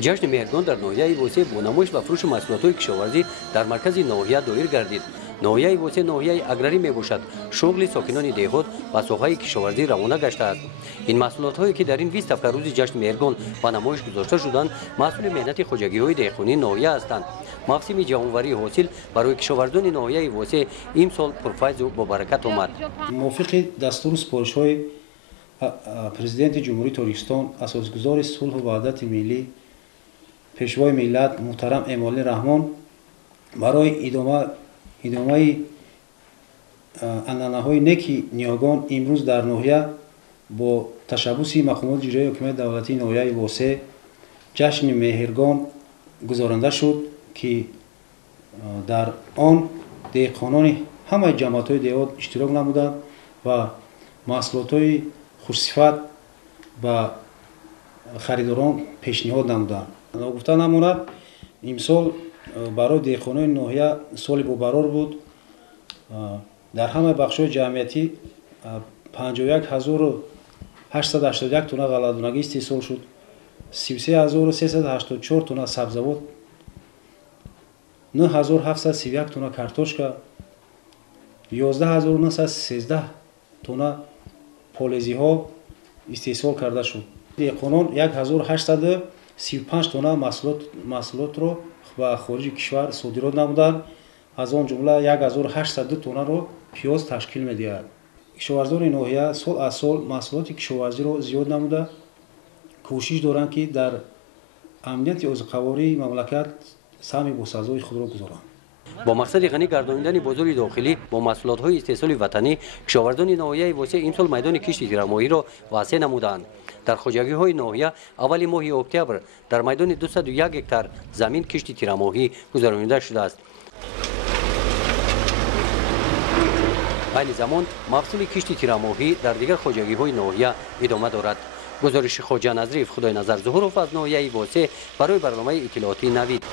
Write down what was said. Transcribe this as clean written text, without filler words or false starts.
جشن مهرگان در ناحیه وسه با نمایش و فروش محصولات کشاورزی در مرکز ناحیه دایر گردید. ناحیه وسه ناحیه اگراری میباشد. شغل ساکنان دهات و ساحه کشاورزی روانه گشته است. این محصولات هایی که در این 20 هفته روز جشن مهرگان با نمایش گذاشته شدند محصول مهنت خواجگی های دهقانی ناحیه هستند. موسم جوانوری حاصل برای کشاورزان ناحیه وسه امسال پرفیض و با برکت آمد. موافق دستور سپارش های پرزیدنت جمهوری تاجیکستان اساسگزار صلح و وحدت ملی پیشوای ملت محترم امالی رحمان برای ادامه عنعنه‌های نیک نیاگان امروز در ناحیه با تشبث مقامات اجرایی حکومت دولتی ناحیه وسه جشن مهرگان گزارنده شد که در آن دهقانان همه جماعت‌های دهات اشتراک نمودند و محصولات‌های خوشصفت و خریداران پیشنهاد نمودند. گفته نماند امسال برای دهقانان ناحیه سال بابرار بود. در همه بخش‌های جمعیتی 51881 تن غله‌دونگی استحصال شد. 33384 تن سبزیجات، 9731 تن کارتوشکا، 11913 تن پالزی‌ها استحصال کرده شد. دهقانان 1835 تن محصولات را به خارج کشور صادرات نمودند. از آن جمله 1802 تن را پیاز تشکیل می‌دهد. کشاورزان ناحیه سال از سال محصولات کشاورزی را زیاد نموده کوشش دارند که در امنیت عضوقواری مملکت سهم باسازی خود را گذارند. با مقصد غنی گردانیدن بازار داخلی با محصولات استحصال وطنی کشاورزان ناحیه وسه امسال میدان کشت تیرماهی را وسع نمودند. در خواجگی های ناحیه اول ماه اکتبر در میدان 201 هکتار زمین کشت تیرماهی گذرانیده شده است. این زمان محصول کشت تیرماهی در دیگر خواجگی های ناحیه ادامه دارد. گزارش خواجه نظریف خدای نظر ظهورов از ناحیه وسه برای برنامه اطلاعاتی نوید.